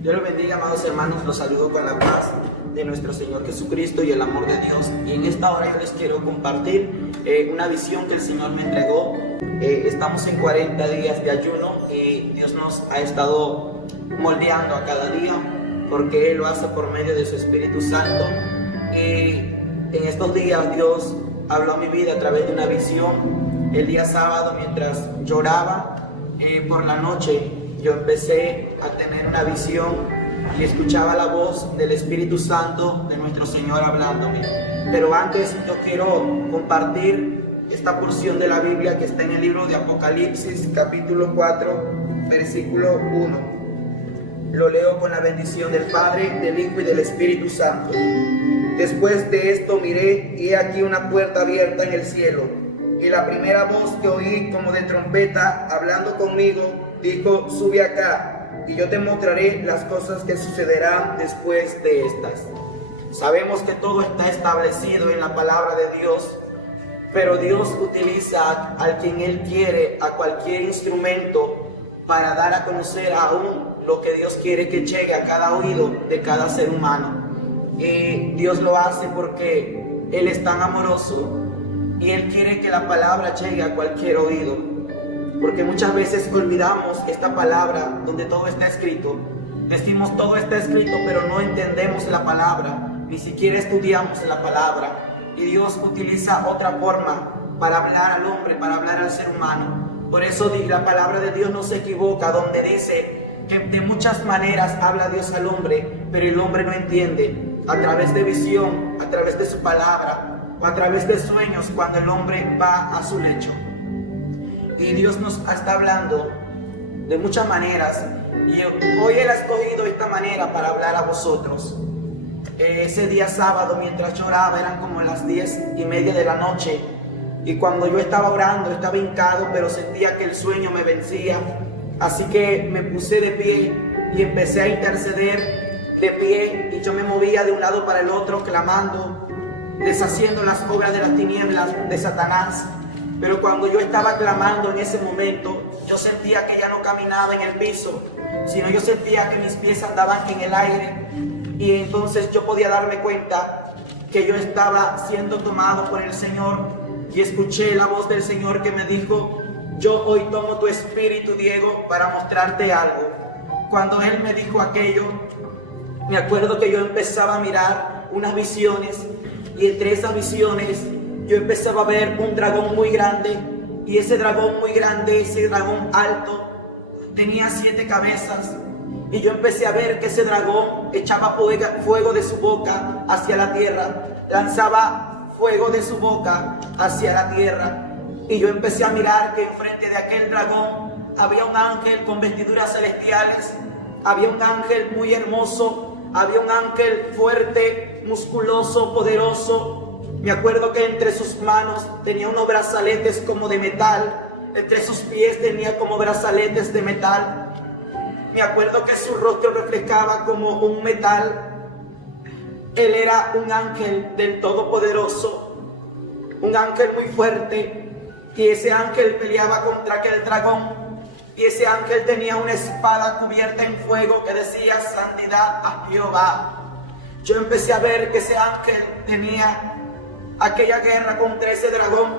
Dios los bendiga, amados hermanos. Los saludo con la paz de nuestro Señor Jesucristo y el amor de Dios. Y en esta hora yo les quiero compartir una visión que el Señor me entregó. Estamos en 40 días de ayuno y Dios nos ha estado moldeando a cada día, porque Él lo hace por medio de su Espíritu Santo. Y en estos días Dios habló a mi vida a través de una visión. El día sábado, mientras lloraba por la noche, yo empecé a tener una visión y escuchaba la voz del Espíritu Santo de nuestro Señor hablándome. Pero antes yo quiero compartir esta porción de la Biblia que está en el libro de Apocalipsis, capítulo 4, versículo 1. Lo leo con la bendición del Padre, del Hijo y del Espíritu Santo. Después de esto miré y he aquí una puerta abierta en el cielo. Y la primera voz que oí como de trompeta hablando conmigo dijo: sube acá y yo te mostraré las cosas que sucederán después de estas. Sabemos que todo está establecido en la palabra de Dios, pero Dios utiliza a quien Él quiere, a cualquier instrumento, para dar a conocer aún lo que Dios quiere que llegue a cada oído de cada ser humano. Y Dios lo hace porque Él es tan amoroso y Él quiere que la palabra llegue a cualquier oído. Porque muchas veces olvidamos esta palabra donde todo está escrito. Decimos todo está escrito, pero no entendemos la palabra, ni siquiera estudiamos la palabra. Y Dios utiliza otra forma para hablar al hombre, para hablar al ser humano. Por eso la palabra de Dios no se equivoca, donde dice que de muchas maneras habla Dios al hombre, pero el hombre no entiende. A través de visión, a través de su palabra, o a través de sueños, cuando el hombre va a su lecho. Y Dios nos está hablando de muchas maneras, y hoy Él ha escogido esta manera para hablar a vosotros. Ese día sábado, mientras lloraba, eran como las 10:30 de la noche, y cuando yo estaba orando, estaba hincado, pero sentía que el sueño me vencía. Así que me puse de pie y empecé a interceder de pie, y yo me movía de un lado para el otro, clamando, deshaciendo las obras de las tinieblas de Satanás. Pero cuando yo estaba clamando en ese momento, yo sentía que ya no caminaba en el piso, sino yo sentía que mis pies andaban en el aire. Y entonces yo podía darme cuenta que yo estaba siendo tomado por el Señor. Y escuché la voz del Señor que me dijo: yo hoy tomo tu espíritu, Diego, para mostrarte algo. Cuando Él me dijo aquello, me acuerdo que yo empezaba a mirar unas visiones, y entre esas visiones yo empezaba a ver un dragón muy grande, y ese dragón muy grande, ese dragón alto, tenía 7 cabezas, y yo empecé a ver que ese dragón echaba fuego de su boca hacia la tierra, lanzaba fuego de su boca hacia la tierra, y yo empecé a mirar que enfrente de aquel dragón había un ángel con vestiduras celestiales, había un ángel muy hermoso, había un ángel fuerte, musculoso, poderoso. Me acuerdo que entre sus manos tenía unos brazaletes como de metal, entre sus pies tenía como brazaletes de metal. Me acuerdo que su rostro reflejaba como un metal. Él era un ángel del Todopoderoso, un ángel muy fuerte, y ese ángel peleaba contra aquel dragón. Y ese ángel tenía una espada cubierta en fuego que decía: santidad a Jehová. Yo empecé a ver que ese ángel tenía aquella guerra contra ese dragón.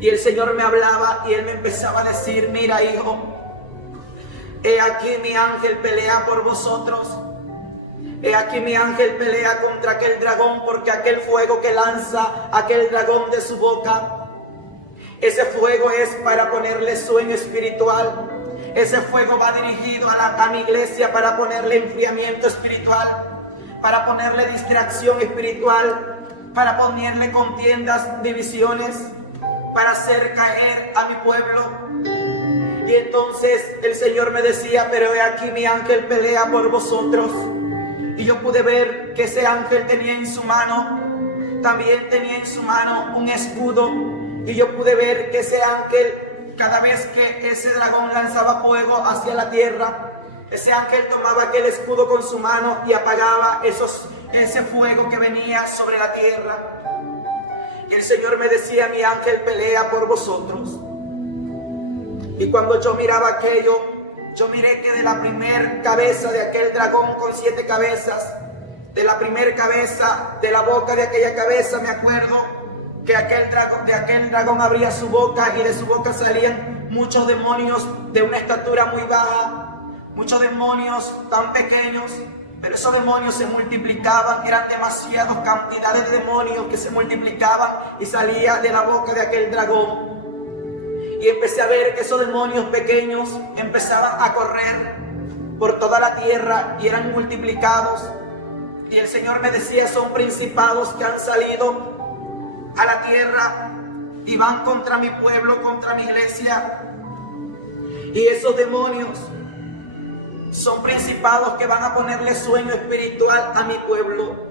Y el Señor me hablaba y Él me empezaba a decir: mira, hijo, he aquí mi ángel pelea por vosotros. He aquí mi ángel pelea contra aquel dragón, porque aquel fuego que lanza aquel dragón de su boca, ese fuego es para ponerle sueño espiritual. Ese fuego va dirigido a mi iglesia para ponerle enfriamiento espiritual, para ponerle distracción espiritual, para ponerle contiendas, divisiones, para hacer caer a mi pueblo. Y entonces el Señor me decía: pero he aquí mi ángel pelea por vosotros. Y yo pude ver que ese ángel tenía en su mano, también tenía en su mano un escudo. Y yo pude ver que ese ángel, cada vez que ese dragón lanzaba fuego hacia la tierra, ese ángel tomaba aquel escudo con su mano y apagaba ese fuego que venía sobre la tierra. Y el Señor me decía: mi ángel pelea por vosotros. Y cuando yo miraba aquello, yo miré que de la primer cabeza de aquel dragón con 7 cabezas, de la primer cabeza, de la boca de aquella cabeza, me acuerdo que de aquel dragón abría su boca y de su boca salían muchos demonios de una estatura muy baja, muchos demonios tan pequeños, pero esos demonios se multiplicaban, eran demasiadas cantidades de demonios que se multiplicaban y salía de la boca de aquel dragón. Y empecé a ver que esos demonios pequeños empezaban a correr por toda la tierra y eran multiplicados. Y el Señor me decía, son principados que han salido a la tierra y van contra mi pueblo, contra mi iglesia. Y esos demonios son principados que van a ponerle sueño espiritual a mi pueblo,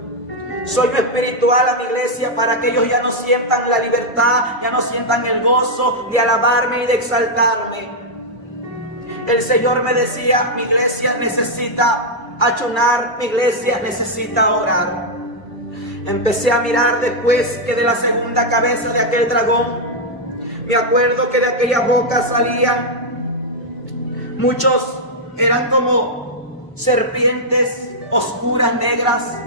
sueño espiritual a mi iglesia, para que ellos ya no sientan la libertad, ya no sientan el gozo de alabarme y de exaltarme. El Señor me decía, mi iglesia necesita ayunar, mi iglesia necesita orar. Empecé a mirar después que de la segunda cabeza de aquel dragón, me acuerdo que de aquella boca salían muchos, eran como serpientes oscuras, negras.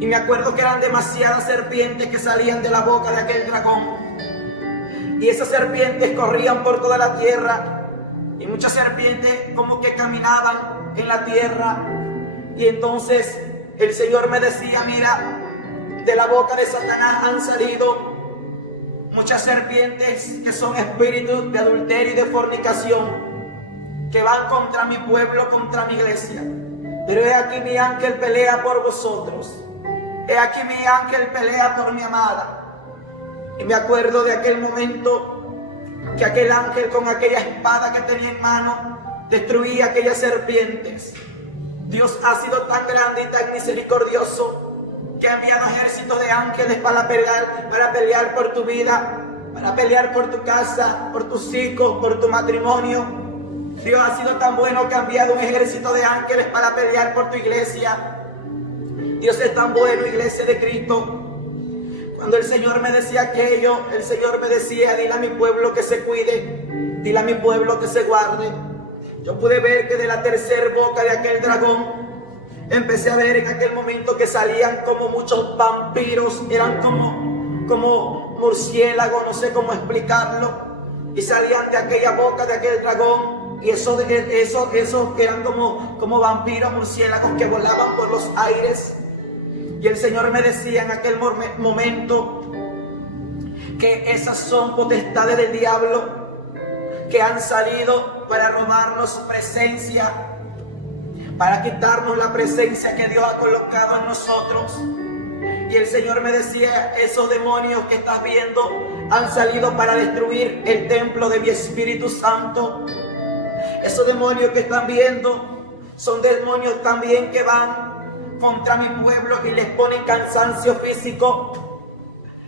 Y me acuerdo que eran demasiadas serpientes que salían de la boca de aquel dragón. Y esas serpientes corrían por toda la tierra. Y muchas serpientes como que caminaban en la tierra. Y entonces el Señor me decía, mira, de la boca de Satanás han salido muchas serpientes que son espíritus de adulterio y de fornicación, que van contra mi pueblo, contra mi iglesia. Pero he aquí mi ángel pelea por vosotros. He aquí mi ángel pelea por mi amada. Y me acuerdo de aquel momento que aquel ángel con aquella espada que tenía en mano destruía aquellas serpientes. Dios ha sido tan grande y tan misericordioso que ha enviado ejércitos de ángeles para pelear por tu vida, para pelear por tu casa, por tus hijos, por tu matrimonio. Dios ha sido tan bueno que ha enviado un ejército de ángeles para pelear por tu iglesia. Dios es tan bueno, iglesia de Cristo. Cuando el Señor me decía aquello, el Señor me decía, dile a mi pueblo que se cuide, dile a mi pueblo que se guarde. Yo pude ver que de la tercera boca de aquel dragón, empecé a ver en aquel momento que salían como muchos vampiros, eran como murciélagos, no sé cómo explicarlo, y salían de aquella boca de aquel dragón, y esos eran como vampiros, murciélagos que volaban por los aires. Y el Señor me decía en aquel momento que esas son potestades del diablo que han salido para robarnos presencia, para quitarnos la presencia que Dios ha colocado en nosotros. Y el Señor me decía, esos demonios que estás viendo han salido para destruir el templo de mi Espíritu Santo. Esos demonios que están viendo son demonios también que van contra mi pueblo y les ponen cansancio físico.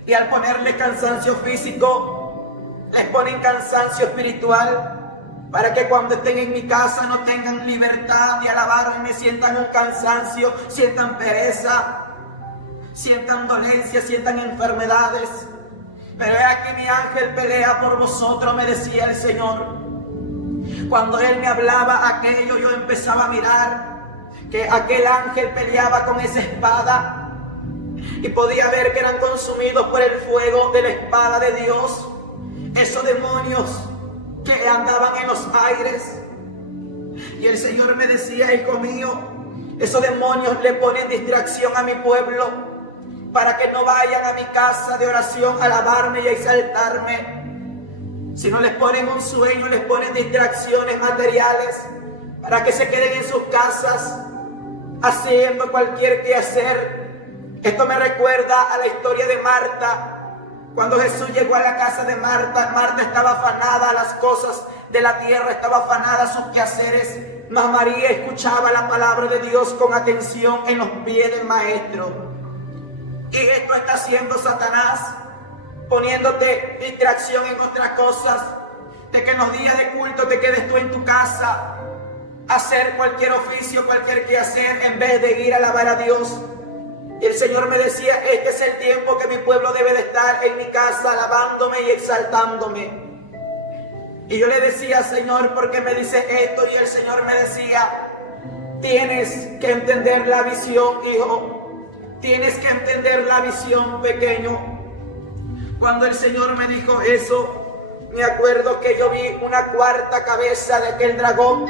Y al ponerles cansancio físico, les ponen cansancio espiritual, para que cuando estén en mi casa no tengan libertad de alabarme, sientan un cansancio, sientan pereza, sientan dolencias, sientan enfermedades. Pero he aquí mi ángel pelea por vosotros, me decía el Señor. Cuando Él me hablaba aquello, yo empezaba a mirar que aquel ángel peleaba con esa espada y podía ver que eran consumidos por el fuego de la espada de Dios. Esos demonios que andaban en los aires. Y el Señor me decía, hijo mío, esos demonios le ponen distracción a mi pueblo para que no vayan a mi casa de oración a alabarme y a exaltarme. Si no les ponen un sueño, les ponen distracciones materiales para que se queden en sus casas haciendo cualquier quehacer. Esto me recuerda a la historia de Marta. Cuando Jesús llegó a la casa de Marta, Marta estaba afanada a las cosas de la tierra, estaba afanada a sus quehaceres, mas María escuchaba la palabra de Dios con atención en los pies del Maestro. Y esto está haciendo Satanás, poniéndote distracción en otras cosas, de que en los días de culto te quedes tú en tu casa, hacer cualquier oficio, cualquier quehacer, en vez de ir a alabar a Dios. Y el Señor me decía, este es el tiempo que mi pueblo debe de estar en mi casa, alabándome y exaltándome. Y yo le decía, Señor, ¿por qué me dice esto? Y el Señor me decía, tienes que entender la visión, hijo. Tienes que entender la visión, pequeño. Cuando el Señor me dijo eso, me acuerdo que yo vi una cuarta cabeza de aquel dragón,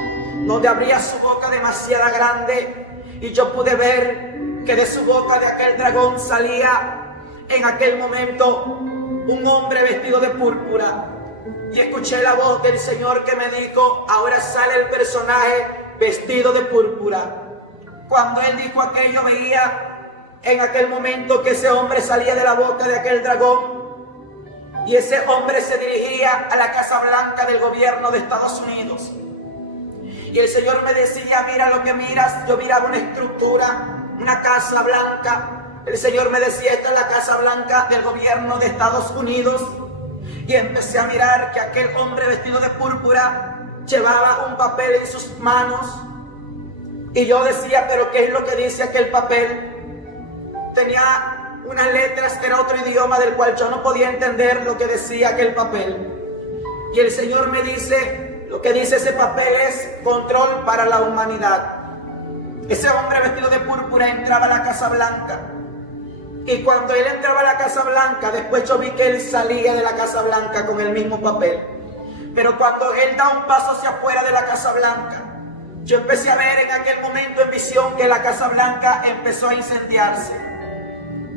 donde abría su boca demasiado grande, y yo pude ver que de su boca de aquel dragón salía en aquel momento un hombre vestido de púrpura. Y escuché la voz del Señor que me dijo, ahora sale el personaje vestido de púrpura. Cuando Él dijo aquello, veía en aquel momento que ese hombre salía de la boca de aquel dragón, y ese hombre se dirigía a la Casa Blanca del gobierno de Estados Unidos. Y el Señor me decía, mira lo que miras. Yo miraba una estructura, una Casa Blanca. El Señor me decía, esta es la Casa Blanca del gobierno de Estados Unidos. Y empecé a mirar que aquel hombre vestido de púrpura llevaba un papel en sus manos. Y yo decía, pero ¿qué es lo que dice aquel papel? Tenía unas letras, era otro idioma del cual yo no podía entender lo que decía aquel papel. Y el Señor me dice, lo que dice ese papel es control para la humanidad. Ese hombre vestido de púrpura entraba a la Casa Blanca. Y cuando él entraba a la Casa Blanca, después yo vi que él salía de la Casa Blanca con el mismo papel. Pero cuando él da un paso hacia afuera de la Casa Blanca, yo empecé a ver en aquel momento en visión que la Casa Blanca empezó a incendiarse.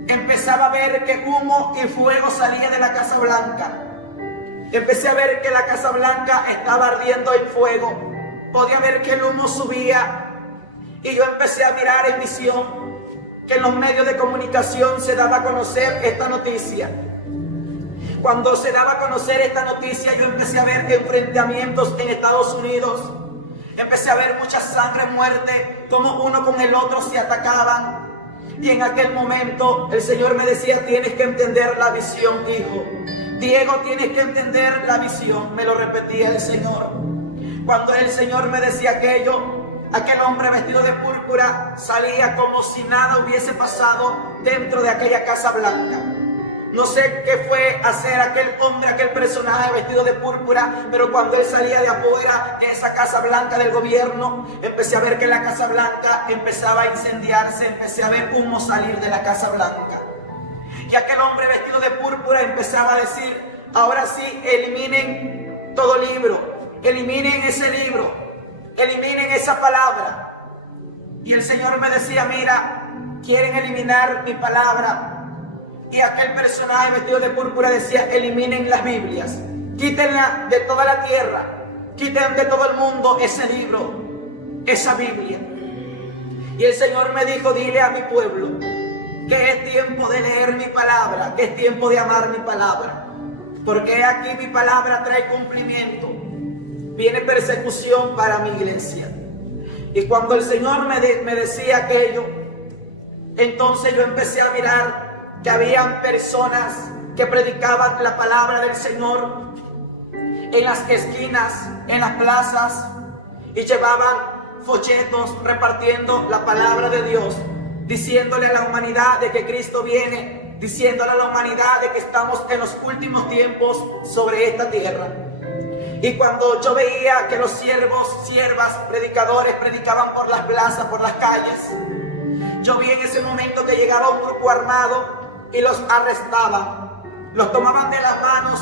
Empezaba a ver que humo y fuego salía de la Casa Blanca. Empecé a ver que la Casa Blanca estaba ardiendo en fuego. Podía ver que el humo subía. Y yo empecé a mirar en visión que en los medios de comunicación se daba a conocer esta noticia. Cuando se daba a conocer esta noticia, yo empecé a ver enfrentamientos en Estados Unidos. Empecé a ver mucha sangre, muerte, como uno con el otro se atacaban. Y en aquel momento el Señor me decía, tienes que entender la visión, hijo. Diego, tienes que entender la visión. Me lo repetía el Señor. Cuando el Señor me decía aquello, aquel hombre vestido de púrpura salía como si nada hubiese pasado dentro de aquella Casa Blanca. No sé qué fue hacer aquel hombre, aquel personaje vestido de púrpura, pero cuando él salía de afuera de esa Casa Blanca del gobierno, empecé a ver que la Casa Blanca empezaba a incendiarse, empecé a ver humo salir de la Casa Blanca. Y aquel hombre vestido de púrpura empezaba a decir, ahora sí, eliminen todo libro, eliminen ese libro, eliminen esa palabra. Y el Señor me decía, mira, quieren eliminar mi palabra. Y aquel personaje vestido de púrpura decía, eliminen las Biblias, quítenla de toda la tierra, quiten de todo el mundo ese libro, esa Biblia. Y el Señor me dijo, dile a mi pueblo que es tiempo de leer mi palabra, que es tiempo de amar mi palabra, porque aquí mi palabra trae cumplimiento. Viene persecución para mi iglesia. Y cuando el Señor me decía aquello, entonces yo empecé a mirar que habían personas que predicaban la palabra del Señor en las esquinas, en las plazas, y llevaban folletos repartiendo la palabra de Dios, diciéndole a la humanidad de que Cristo viene, diciéndole a la humanidad de que estamos en los últimos tiempos sobre esta tierra. Y cuando yo veía que los siervos, siervas, predicadores predicaban por las plazas, por las calles, yo vi en ese momento que llegaba un grupo armado y los arrestaban, los tomaban de las manos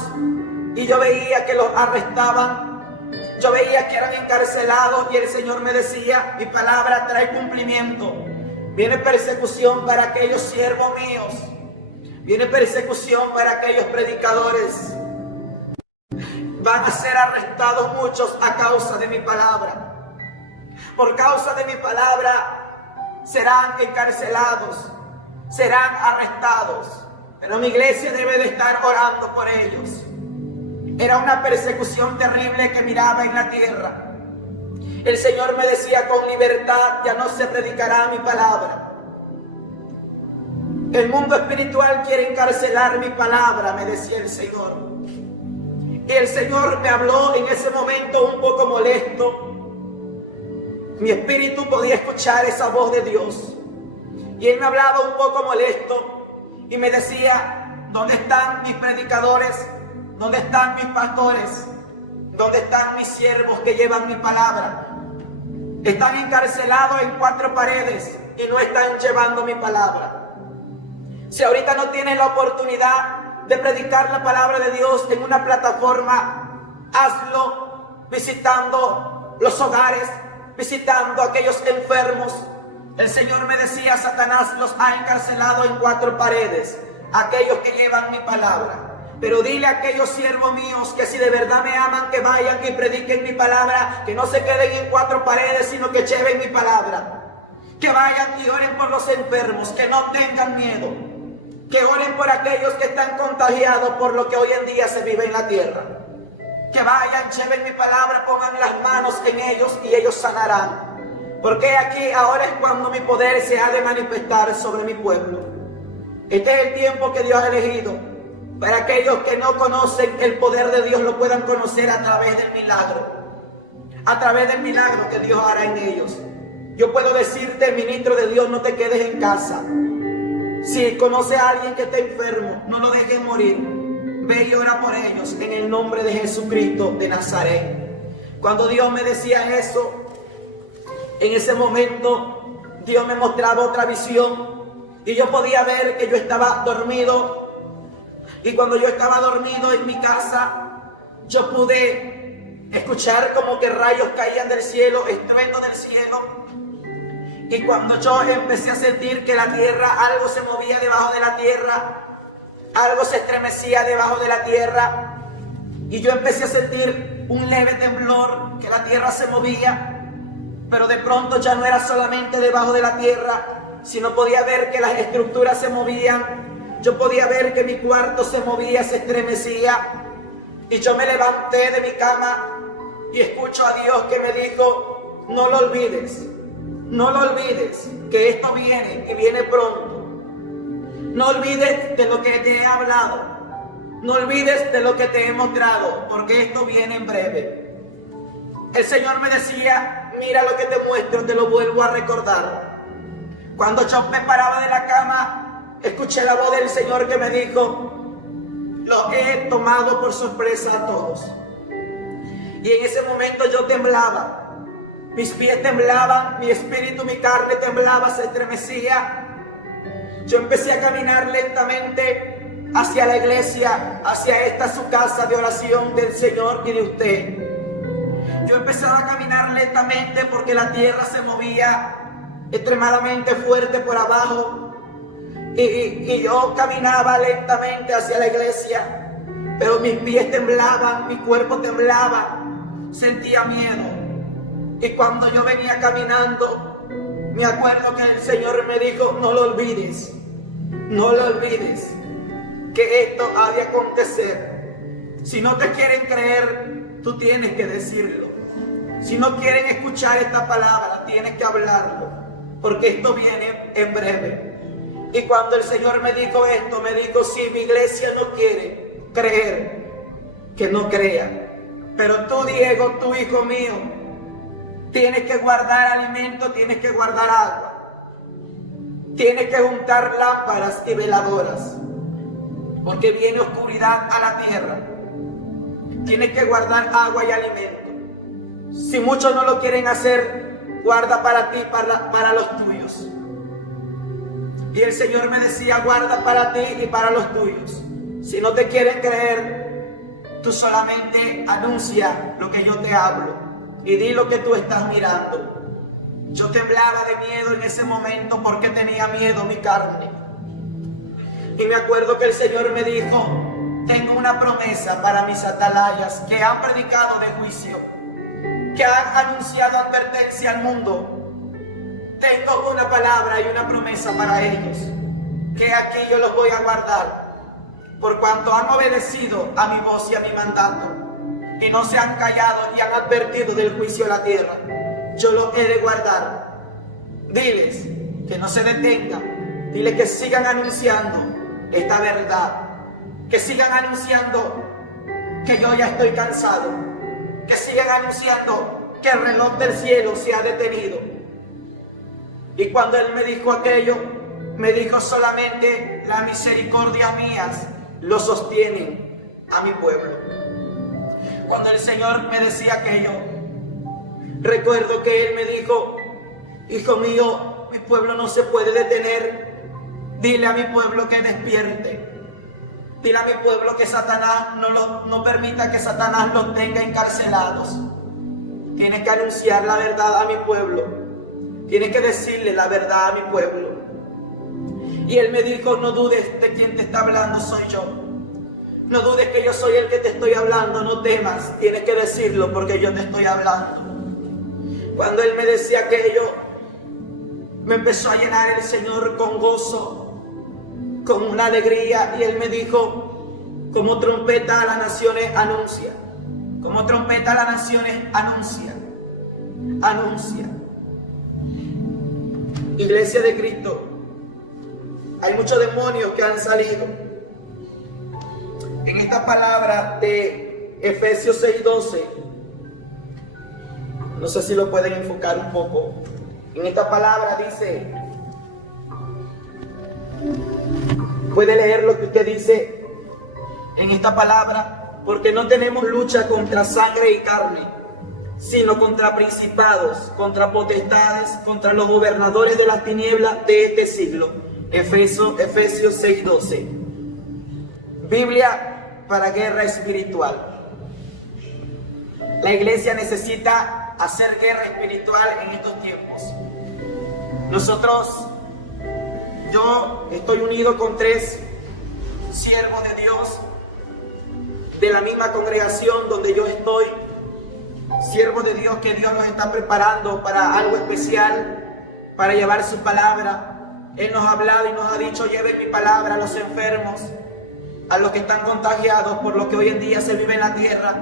y yo veía que los arrestaban, yo veía que eran encarcelados y el Señor me decía, mi palabra trae cumplimiento, viene persecución para aquellos siervos míos, viene persecución para aquellos predicadores, van a ser arrestados muchos a causa de mi palabra, por causa de mi palabra serán encarcelados, serán arrestados, pero mi iglesia debe de estar orando por ellos. Era una persecución terrible que miraba en la tierra. El Señor me decía, con libertad ya no se predicará mi palabra. El mundo espiritual quiere encarcelar mi palabra, me decía el Señor. Y el Señor me habló en ese momento un poco molesto. Mi espíritu podía escuchar esa voz de Dios. Y Él me hablaba un poco molesto y me decía, ¿dónde están mis predicadores? ¿Dónde están mis pastores? ¿Dónde están mis siervos que llevan mi palabra? Están encarcelados en 4 paredes y no están llevando mi palabra. Si ahorita no tienes la oportunidad de predicar la palabra de Dios en una plataforma, hazlo visitando los hogares, visitando a aquellos enfermos. El Señor me decía, Satanás los ha encarcelado en 4 paredes, aquellos que llevan mi palabra. Pero dile a aquellos siervos míos que si de verdad me aman, que vayan y prediquen mi palabra, que no se queden en 4 paredes, sino que lleven mi palabra. Que vayan y oren por los enfermos, que no tengan miedo. Que oren por aquellos que están contagiados por lo que hoy en día se vive en la tierra. Que vayan, lleven mi palabra, pongan las manos en ellos y ellos sanarán. Porque aquí ahora es cuando mi poder se ha de manifestar sobre mi pueblo. Este es el tiempo que Dios ha elegido para aquellos que no conocen el poder de Dios, lo puedan conocer a través del milagro. A través del milagro que Dios hará en ellos. Yo puedo decirte, ministro de Dios, no te quedes en casa. Si conoces a alguien que está enfermo, no lo dejes morir. Ve y ora por ellos en el nombre de Jesucristo de Nazaret. Cuando Dios me decía eso, en ese momento Dios me mostraba otra visión y yo podía ver que yo estaba dormido. Y cuando yo estaba dormido en mi casa, yo pude escuchar como que rayos caían del cielo, estruendo del cielo. Y cuando yo empecé a sentir que la tierra, algo se movía debajo de la tierra, algo se estremecía debajo de la tierra, y yo empecé a sentir un leve temblor, que la tierra se movía, pero de pronto ya no era solamente debajo de la tierra, sino podía ver que las estructuras se movían. Yo podía ver que mi cuarto se movía, se estremecía, y yo me levanté de mi cama y escucho a Dios que me dijo, no lo olvides, no lo olvides, que esto viene y viene pronto. No olvides de lo que te he hablado, no olvides de lo que te he mostrado, porque esto viene en breve. El Señor me decía, mira lo que te muestro, te lo vuelvo a recordar. Cuando yo me paraba de la cama, escuché la voz del Señor que me dijo, los he tomado por sorpresa a todos. Y en ese momento yo temblaba, mis pies temblaban, mi espíritu, mi carne temblaba, se estremecía. Yo empecé a caminar lentamente hacia la iglesia, hacia esta su casa de oración del Señor y de usted. Yo empezaba a caminar lentamente porque la tierra se movía extremadamente fuerte por abajo. Y yo caminaba lentamente hacia la iglesia, pero mis pies temblaban, mi cuerpo temblaba, sentía miedo. Y cuando yo venía caminando, me acuerdo que el Señor me dijo, no lo olvides, no lo olvides, que esto ha de acontecer. Si no te quieren creer, tú tienes que decirlo. Si no quieren escuchar esta palabra, tienes que hablarlo, porque esto viene en breve. Y cuando el Señor me dijo esto, me dijo, si mi iglesia no quiere creer, que no crea. Pero tú, Diego, tú, hijo mío, tienes que guardar alimento, tienes que guardar agua. Tienes que juntar lámparas y veladoras, porque viene oscuridad a la tierra. Tienes que guardar agua y alimento. Si muchos no lo quieren hacer, guarda para ti, para los tuyos. Y el Señor me decía, guarda para ti y para los tuyos. Si no te quieren creer, tú solamente anuncia lo que yo te hablo y di lo que tú estás mirando. Yo temblaba de miedo en ese momento porque tenía miedo mi carne. Y me acuerdo que el Señor me dijo, tengo una promesa para mis atalayas que han predicado de juicio, que han anunciado advertencia al mundo. Tengo una palabra y una promesa para ellos, que aquí yo los voy a guardar, por cuanto han obedecido a mi voz y a mi mandato, y no se han callado y han advertido del juicio de la tierra. Yo los he de guardar. Diles que no se detengan, diles que sigan anunciando esta verdad, que sigan anunciando que yo ya estoy cansado, que sigan anunciando que el reloj del cielo se ha detenido. Y cuando Él me dijo aquello, me dijo solamente, la misericordia mías lo sostienen a mi pueblo. Cuando el Señor me decía aquello, recuerdo que Él me dijo: hijo mío, mi pueblo no se puede detener. Dile a mi pueblo que despierte. Dile a mi pueblo que Satanás no permita que Satanás los tenga encarcelados. Tienes que anunciar la verdad a mi pueblo. Tienes que decirle la verdad a mi pueblo. Y Él me dijo: no dudes de quien te está hablando soy yo. No dudes que yo soy el que te estoy hablando, no temas. Tienes que decirlo porque yo te estoy hablando. Cuando Él me decía aquello, me empezó a llenar el Señor con gozo, con una alegría, y Él me dijo: como trompeta a las naciones anuncia, como trompeta a las naciones anuncia, anuncia. Iglesia de Cristo, hay muchos demonios que han salido. En esta palabra de Efesios 6:12, no sé si lo pueden enfocar un poco. En esta palabra dice, puede leer lo que usted dice en esta palabra: porque no tenemos lucha contra sangre y carne, sino contra principados, contra potestades, contra los gobernadores de las tinieblas de este siglo. Efesios 6:12. Biblia para guerra espiritual. La iglesia necesita hacer guerra espiritual en estos tiempos. Yo estoy unido con 3 siervos de Dios de la misma congregación donde yo estoy, siervos de Dios que Dios nos está preparando para algo especial, para llevar su palabra. Él nos ha hablado y nos ha dicho: lleven mi palabra a los enfermos, a los que están contagiados por lo que hoy en día se vive en la tierra.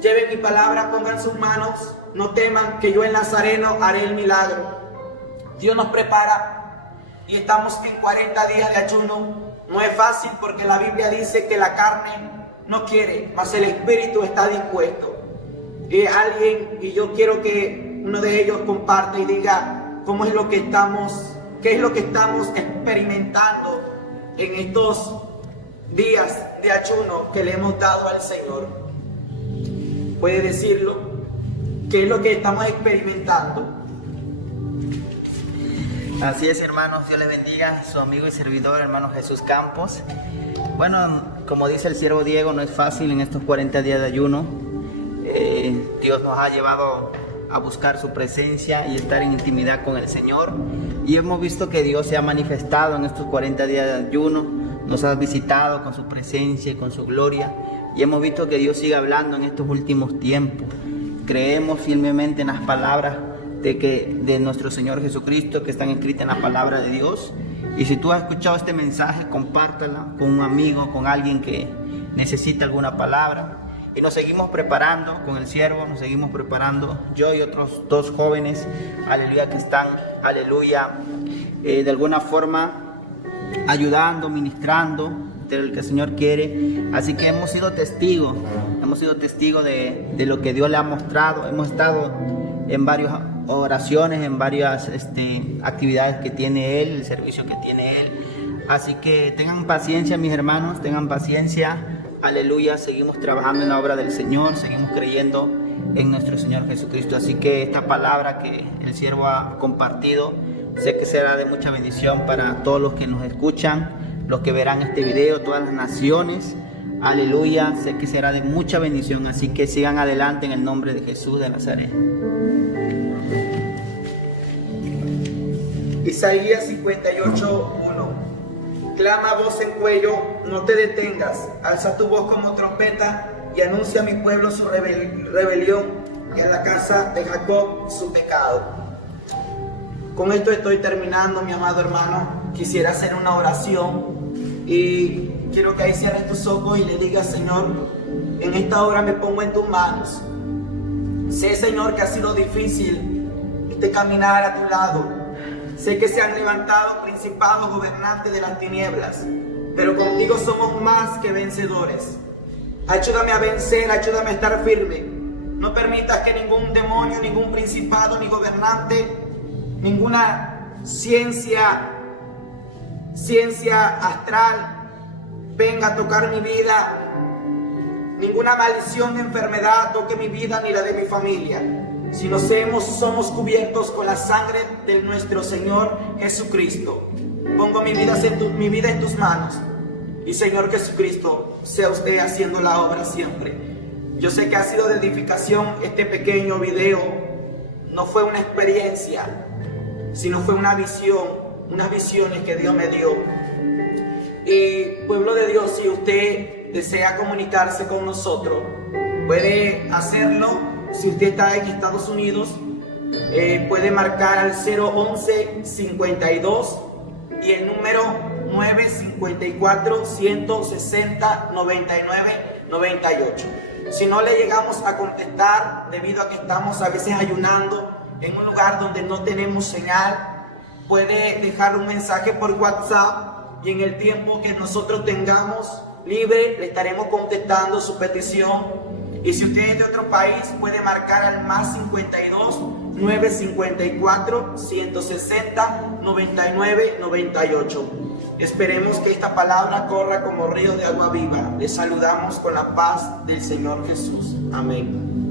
Lleven mi palabra, pongan sus manos, no teman que yo, el Nazareno, haré el milagro. Dios nos prepara y estamos en 40 días de ayuno. No es fácil porque la Biblia dice que la carne no quiere, mas el espíritu está dispuesto. Y yo quiero que uno de ellos comparte y diga qué es lo que estamos experimentando en estos días de ayuno que le hemos dado al Señor. Puede decirlo, qué es lo que estamos experimentando. Así es, hermanos, Dios les bendiga. Su amigo y servidor, hermano Jesús Campos. Bueno, como dice el siervo Diego, no es fácil en estos 40 días de ayuno. Dios nos ha llevado a buscar su presencia y estar en intimidad con el Señor. Y hemos visto que Dios se ha manifestado en estos 40 días de ayuno. Nos ha visitado con su presencia y con su gloria. Y hemos visto que Dios sigue hablando en estos últimos tiempos. Creemos firmemente en las palabras de nuestro Señor Jesucristo que están escritas en la palabra de Dios. Y si tú has escuchado este mensaje, compártala con un amigo, con alguien que necesita alguna palabra. Y nos seguimos preparando con el siervo, nos seguimos preparando, yo y otros 2 jóvenes, aleluya, que están, aleluya, de alguna forma ayudando, ministrando de lo que el Señor quiere. Así que hemos sido testigos de lo que Dios le ha mostrado. Hemos estado en varias oraciones, en varias actividades que tiene Él, el servicio que tiene Él. Así que tengan paciencia, mis hermanos, tengan paciencia. Aleluya, seguimos trabajando en la obra del Señor, seguimos creyendo en nuestro Señor Jesucristo. Así que esta palabra que el siervo ha compartido, sé que será de mucha bendición para todos los que nos escuchan, los que verán este video, todas las naciones. Aleluya, sé que será de mucha bendición. Así que sigan adelante en el nombre de Jesús de Nazaret. Isaías 58:1. Clama a voz en cuello, no te detengas, alza tu voz como trompeta y anuncia a mi pueblo su rebelión y a la casa de Jacob su pecado. Con esto estoy terminando, mi amado hermano. Quisiera hacer una oración y quiero que ahí cierres tus ojos y le digas: Señor, en esta hora me pongo en tus manos. Sé, Señor, que ha sido difícil caminar a tu lado. Sé que se han levantado principados, gobernantes de las tinieblas, pero contigo somos más que vencedores. Ayúdame a vencer, ayúdame a estar firme. No permitas que ningún demonio, ningún principado, ni gobernante, ninguna ciencia astral venga a tocar mi vida, ninguna maldición, enfermedad toque mi vida ni la de mi familia, sino somos cubiertos con la sangre de nuestro Señor Jesucristo. Pongo mi vida en tus manos, y Señor Jesucristo, sea usted haciendo la obra siempre. Yo sé que ha sido de edificación este pequeño video. No fue una experiencia, sino fue una visión, unas visiones que Dios me dio. Y pueblo de Dios, si usted desea comunicarse con nosotros, puede hacerlo. Si usted está en Estados Unidos, puede marcar al 011-52 y el número 954-160-99-98. Si no le llegamos a contestar, debido a que estamos a veces ayunando en un lugar donde no tenemos señal, puede dejar un mensaje por WhatsApp y en el tiempo que nosotros tengamos libre le estaremos contestando su petición. Y si usted es de otro país, puede marcar al más 52 954 160 99 98. Esperemos que esta palabra corra como río de agua viva. Les saludamos con la paz del Señor Jesús. Amén.